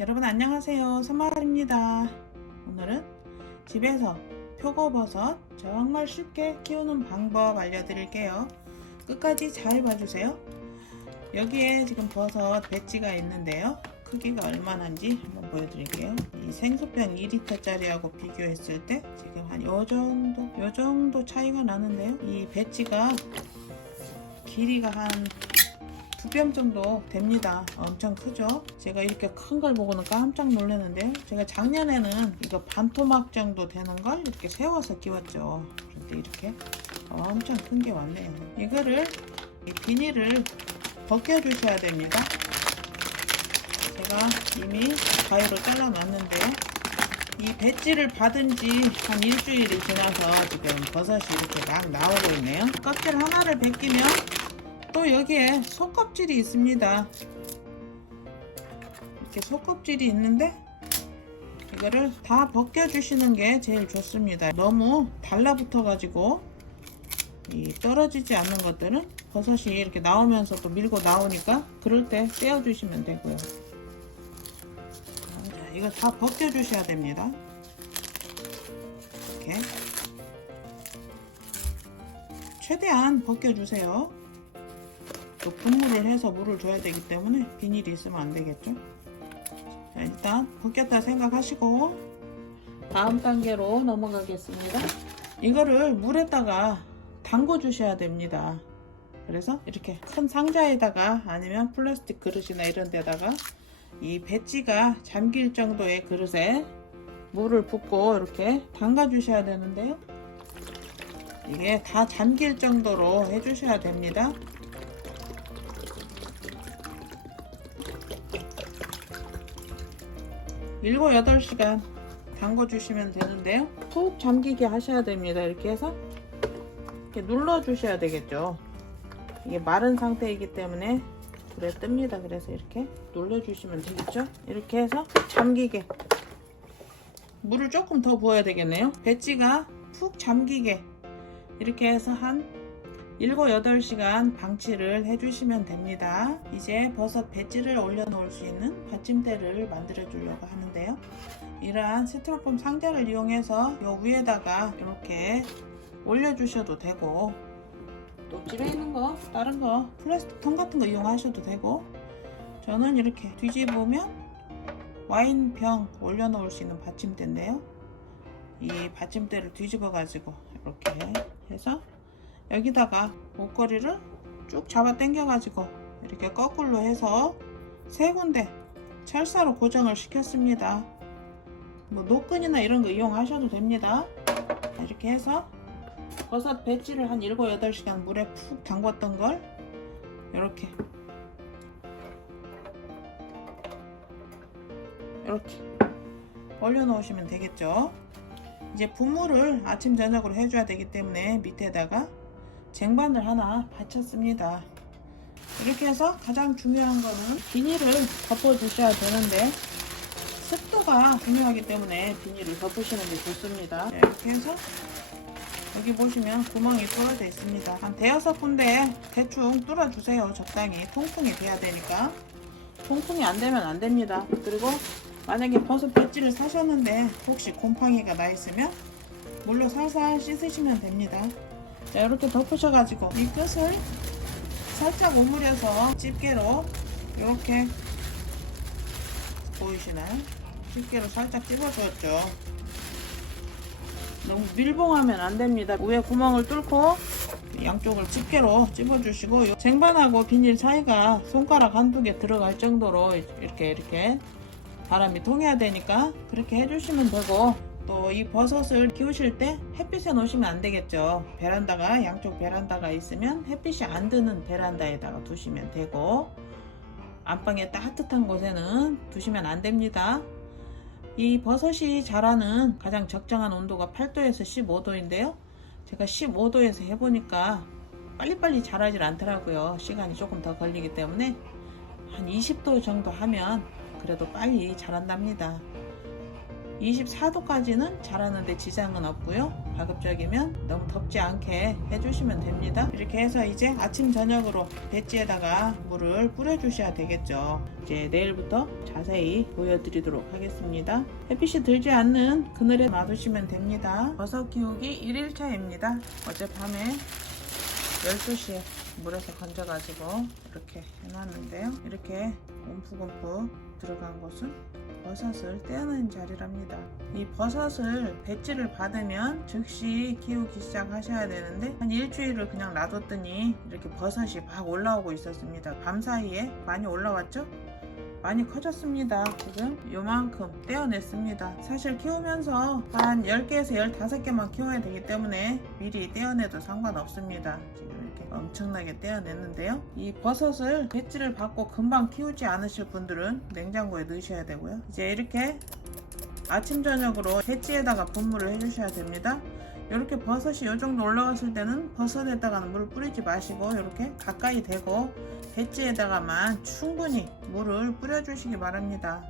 여러분 안녕하세요. 선마을입니다. 오늘은 집에서 표고버섯 정말 쉽게 키우는 방법 알려드릴게요. 끝까지 잘 봐주세요. 여기에 지금 버섯 배지가 있는데요. 크기가 얼마나인지 한번 보여드릴게요. 이 생수병 2리터 짜리하고 비교했을 때 지금 한 요 정도, 요 정도 차이가 나는데요. 이 배지가 길이가 한 두뼘 정도 됩니다. 엄청 크죠? 제가 이렇게 큰 걸 보고는 깜짝 놀랐는데요. 제가 작년에는 이거 반토막 정도 되는 걸 이렇게 세워서 끼웠죠. 그런데 이렇게 엄청 큰 게 왔네요. 이거를 이 비닐을 벗겨주셔야 됩니다. 제가 이미 가위로 잘라놨는데요. 이 배지를 받은 지 한 일주일이 지나서 지금 버섯이 이렇게 막 나오고 있네요. 껍질 하나를 벗기면 또 여기에 속껍질이 있습니다. 이렇게 속껍질이 있는데 이거를 다 벗겨주시는 게 제일 좋습니다. 너무 달라붙어 가지고 이 떨어지지 않는 것들은 버섯이 이렇게 나오면서 또 밀고 나오니까 그럴 때 떼어주시면 되고요. 자, 이거 다 벗겨주셔야 됩니다. 이렇게 최대한 벗겨주세요. 또 분무를 해서 물을 줘야 되기 때문에 비닐이 있으면 안 되겠죠. 자, 일단 벗겼다 생각하시고 다음 단계로 넘어가겠습니다. 이거를 물에다가 담궈 주셔야 됩니다. 그래서 이렇게 큰 상자에다가 아니면 플라스틱 그릇이나 이런 데다가 이 배지가 잠길 정도의 그릇에 물을 붓고 이렇게 담가 주셔야 되는데요. 이게 다 잠길 정도로 해주셔야 됩니다. 7, 8시간 담궈 주시면 되는데요. 푹 잠기게 하셔야 됩니다. 이렇게 해서 이렇게 눌러 주셔야 되겠죠. 이게 마른 상태이기 때문에 불에 뜹니다. 그래서 이렇게 눌러 주시면 되겠죠. 이렇게 해서 푹 잠기게 물을 조금 더 부어야 되겠네요. 배지가 푹 잠기게 이렇게 해서 한 7, 8시간 방치를 해주시면 됩니다. 이제 버섯 배지를 올려놓을 수 있는 받침대를 만들어 주려고 하는데요. 이러한 스티로폼 상자를 이용해서 요 위에다가 이렇게 올려주셔도 되고 또 집에 있는 거 다른 거 플라스틱 통 같은 거 이용하셔도 되고 저는 이렇게 뒤집으면 와인병 올려놓을 수 있는 받침대인데요. 이 받침대를 뒤집어 가지고 이렇게 해서 여기다가 목걸이를 쭉 잡아 당겨 가지고 이렇게 거꾸로 해서 세 군데 철사로 고정을 시켰습니다. 뭐 노끈이나 이런 거 이용하셔도 됩니다. 이렇게 해서 버섯 배지를 한 7, 8시간 물에 푹 담궜던 걸 이렇게 이렇게 올려놓으시면 되겠죠. 이제 분무를 아침 저녁으로 해줘야 되기 때문에 밑에다가 쟁반을 하나 받쳤습니다. 이렇게 해서 가장 중요한 거는 비닐을 덮어주셔야 되는데 습도가 중요하기 때문에 비닐을 덮으시는 게 좋습니다. 네, 이렇게 해서 여기 보시면 구멍이 뚫어져 있습니다. 한 대여섯 군데 대충 뚫어주세요. 적당히 통풍이 돼야 되니까 통풍이 안 되면 안 됩니다. 그리고 만약에 버섯 배지를 사셨는데 혹시 곰팡이가 나 있으면 물로 살살 씻으시면 됩니다. 자, 이렇게 덮으셔가지고 이 끝을 살짝 오므려서 집게로 이렇게 보이시나요? 집게로 살짝 찝어주었죠. 너무 밀봉하면 안 됩니다. 위에 구멍을 뚫고 양쪽을 집게로 찝어주시고 요 쟁반하고 비닐 사이가 손가락 한두 개 들어갈 정도로 이렇게 이렇게 바람이 통해야 되니까 그렇게 해주시면 되고 또 이 버섯을 키우실 때 햇빛에 놓으시면 안 되겠죠. 베란다가 양쪽 베란다가 있으면 햇빛이 안 드는 베란다에다가 두시면 되고 안방에 따뜻한 곳에는 두시면 안 됩니다. 이 버섯이 자라는 가장 적정한 온도가 8도에서 15도인데요. 제가 15도에서 해보니까 빨리빨리 자라질 않더라고요. 시간이 조금 더 걸리기 때문에 한 20도 정도 하면 그래도 빨리 자란답니다. 24도까지는 자라는데 지장은 없고요. 가급적이면 너무 덥지 않게 해주시면 됩니다. 이렇게 해서 이제 아침 저녁으로 배지에다가 물을 뿌려 주셔야 되겠죠. 이제 내일부터 자세히 보여드리도록 하겠습니다. 햇빛이 들지 않는 그늘에 놔두시면 됩니다. 버섯 키우기 1일차입니다. 어젯밤에 12시에 물에서 건져가지고 이렇게 해놨는데요. 이렇게 움푹움푹 들어간 곳은 버섯을 떼어낸 자리랍니다. 이 버섯을 배지를 받으면 즉시 키우기 시작하셔야 되는데 한 일주일을 그냥 놔뒀더니 이렇게 버섯이 막 올라오고 있었습니다. 밤 사이에 많이 올라왔죠? 많이 커졌습니다. 지금 요만큼 떼어냈습니다. 사실 키우면서 한 10개에서 15개만 키워야 되기 때문에 미리 떼어내도 상관없습니다. 지금 이렇게 엄청나게 떼어냈는데요. 이 버섯을 배지를 받고 금방 키우지 않으실 분들은 냉장고에 넣으셔야 되고요. 이제 이렇게 아침 저녁으로 배지에다가 분무를 해주셔야 됩니다. 이렇게 버섯이 이 정도 올라갔을 때는 버섯에다가는 물을 뿌리지 마시고 이렇게 가까이 대고 배지에다가만 충분히 물을 뿌려주시기 바랍니다.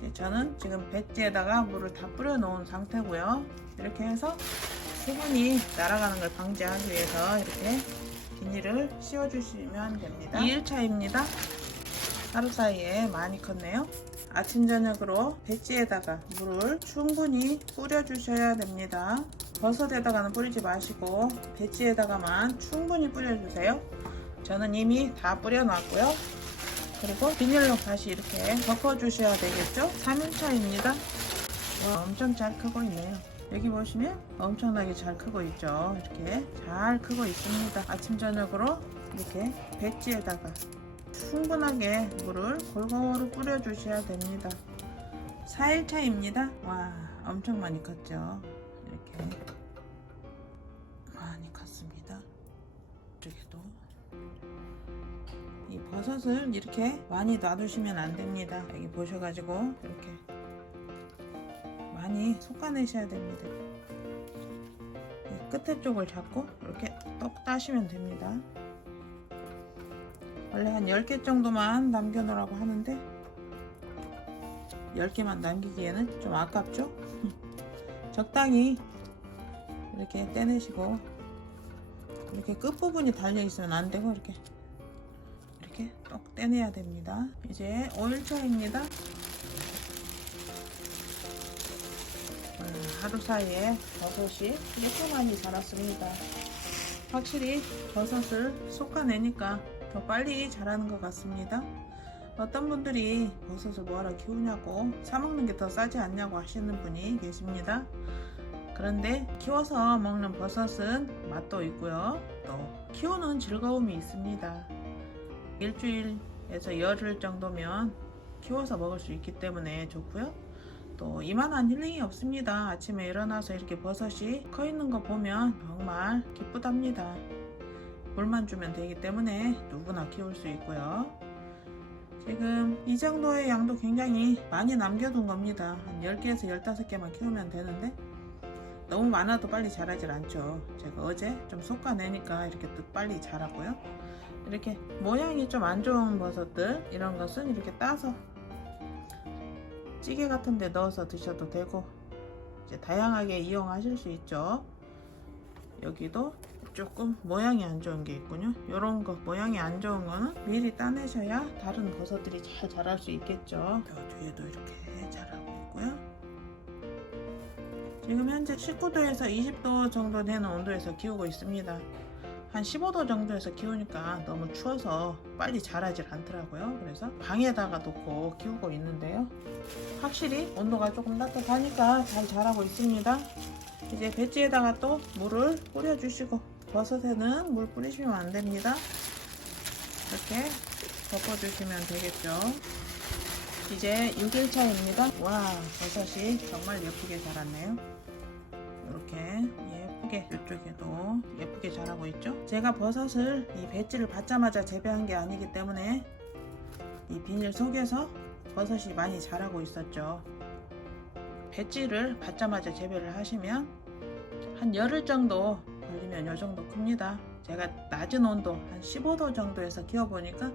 이제 저는 지금 배지에다가 물을 다 뿌려 놓은 상태고요. 이렇게 해서 수분이 날아가는 걸 방지하기 위해서 이렇게 비닐을 씌워주시면 됩니다. 2일차입니다. 하루 사이에 많이 컸네요. 아침 저녁으로 배지에다가 물을 충분히 뿌려 주셔야 됩니다. 버섯에다가는 뿌리지 마시고 배지에다가만 충분히 뿌려주세요. 저는 이미 다 뿌려놨고요. 그리고 비닐로 다시 이렇게 덮어 주셔야 되겠죠? 3일차입니다. 와, 엄청 잘 크고 있네요. 여기 보시면 엄청나게 잘 크고 있죠. 이렇게 잘 크고 있습니다. 아침 저녁으로 이렇게 배지에다가 충분하게 물을 골고루 뿌려주셔야 됩니다. 4일차입니다. 와, 엄청 많이 컸죠. 이렇게 많이 컸습니다. 이쪽에도 이 버섯을 이렇게 많이 놔두시면 안 됩니다. 여기 보셔가지고 이렇게 많이 솎아내셔야 됩니다. 이 끝에 쪽을 잡고 이렇게 떡 따시면 됩니다. 원래 한 10개 정도만 남겨 놓으라고 하는데 10개만 남기기에는 좀 아깝죠? 적당히 이렇게 떼내시고 이렇게 끝부분이 달려 있으면 안 되고 이렇게 이렇게 떡 떼내야 됩니다. 이제 5일차입니다. 음, 하루 사이에 버섯이 많이 자랐습니다. 확실히 버섯을 솎아내니까 더 빨리 자라는 것 같습니다. 어떤 분들이 버섯을 뭐하러 키우냐고 사먹는 게 더 싸지 않냐고 하시는 분이 계십니다. 그런데 키워서 먹는 버섯은 맛도 있고요. 또 키우는 즐거움이 있습니다. 일주일에서 열흘 정도면 키워서 먹을 수 있기 때문에 좋고요. 또 이만한 힐링이 없습니다. 아침에 일어나서 이렇게 버섯이 커 있는 거 보면 정말 기쁘답니다. 물만 주면 되기 때문에 누구나 키울 수 있고요. 지금 이 정도의 양도 굉장히 많이 남겨둔 겁니다. 한 10개에서 15개만 키우면 되는데 너무 많아도 빨리 자라질 않죠. 제가 어제 좀 솎아내니까 이렇게 또 빨리 자라고요. 이렇게 모양이 좀 안 좋은 버섯들 이런 것은 이렇게 따서 찌개 같은 데 넣어서 드셔도 되고 이제 다양하게 이용하실 수 있죠. 여기도 조금 모양이 안 좋은 게 있군요. 이런 거 모양이 안 좋은 거는 미리 따내셔야 다른 버섯들이 잘 자랄 수 있겠죠. 요 뒤에도 이렇게 자라고 있고요. 지금 현재 19도에서 20도 정도 되는 온도에서 키우고 있습니다. 한 15도 정도에서 키우니까 너무 추워서 빨리 자라질 않더라고요. 그래서 방에다가 놓고 키우고 있는데요. 확실히 온도가 조금 따뜻하니까 잘 자라고 있습니다. 이제 배지에다가 또 물을 뿌려주시고 버섯에는 물 뿌리시면 안 됩니다. 이렇게 덮어주시면 되겠죠. 이제 6일차입니다. 와 버섯이 정말 예쁘게 자랐네요. 이렇게 예쁘게 이쪽에도 예쁘게 자라고 있죠. 제가 버섯을 이 배지를 받자마자 재배한 게 아니기 때문에 이 비닐 속에서 버섯이 많이 자라고 있었죠. 배지를 받자마자 재배를 하시면 한 열흘 정도 걸리면 이 정도 큽니다. 제가 낮은 온도 한 15도 정도에서 키워보니까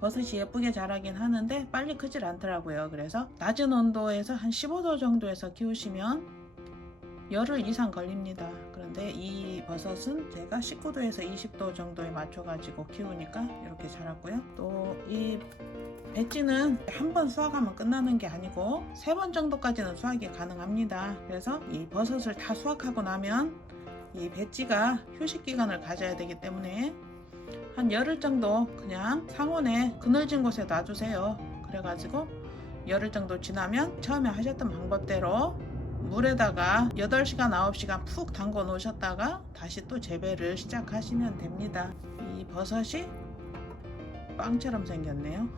버섯이 예쁘게 자라긴 하는데 빨리 크질 않더라고요. 그래서 낮은 온도에서 한 15도 정도에서 키우시면 열흘 이상 걸립니다. 그런데 이 버섯은 제가 19도에서 20도 정도에 맞춰가지고 키우니까 이렇게 자랐고요. 또 이 배지는 한 번 수확하면 끝나는 게 아니고 세 번 정도까지는 수확이 가능합니다. 그래서 이 버섯을 다 수확하고 나면 이 배지가 휴식 기간을 가져야 되기 때문에 한 열흘 정도 그냥 상온에 그늘진 곳에 놔주세요. 그래가지고 열흘 정도 지나면 처음에 하셨던 방법대로 물에다가 8시간, 9시간 푹 담궈 놓으셨다가 다시 또 재배를 시작하시면 됩니다. 이 버섯이 빵처럼 생겼네요.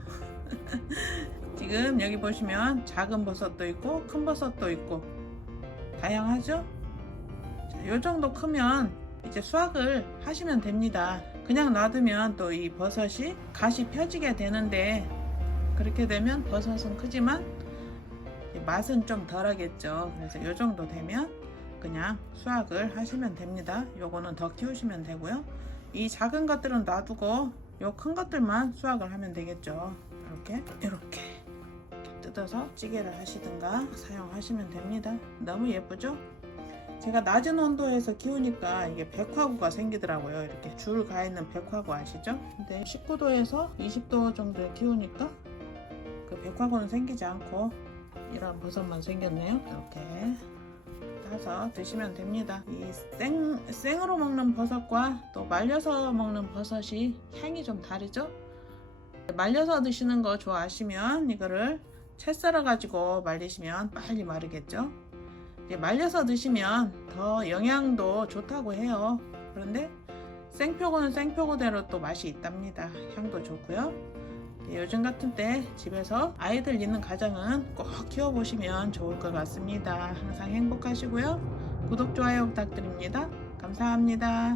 지금 여기 보시면 작은 버섯도 있고 큰 버섯도 있고 다양하죠? 자, 요 정도 크면 이제 수확을 하시면 됩니다. 그냥 놔두면 또 이 버섯이 가시 펴지게 되는데 그렇게 되면 버섯은 크지만 맛은 좀 덜하겠죠. 그래서 요 정도 되면 그냥 수확을 하시면 됩니다. 요거는 더 키우시면 되고요. 이 작은 것들은 놔두고 요 큰 것들만 수확을 하면 되겠죠. 이렇게 이렇게 뜯어서 찌개를 하시든가 사용하시면 됩니다. 너무 예쁘죠? 제가 낮은 온도에서 키우니까 이게 백화구가 생기더라고요. 이렇게 줄 가 있는 백화구 아시죠? 근데 19도에서 20도 정도에 키우니까 그 백화구는 생기지 않고 이런 버섯만 생겼네요. 이렇게 따서 드시면 됩니다. 이 생, 생으로 먹는 버섯과 또 말려서 먹는 버섯이 향이 좀 다르죠? 말려서 드시는 거 좋아하시면 이거를 채 썰어 가지고 말리시면 빨리 마르겠죠? 말려서 드시면 더 영양도 좋다고 해요. 그런데 생표고는 생표고대로 또 맛이 있답니다. 향도 좋고요. 네, 요즘 같은 때 집에서 아이들 있는 가정은 꼭 키워보시면 좋을 것 같습니다. 항상 행복하시고요. 구독, 좋아요 부탁드립니다. 감사합니다.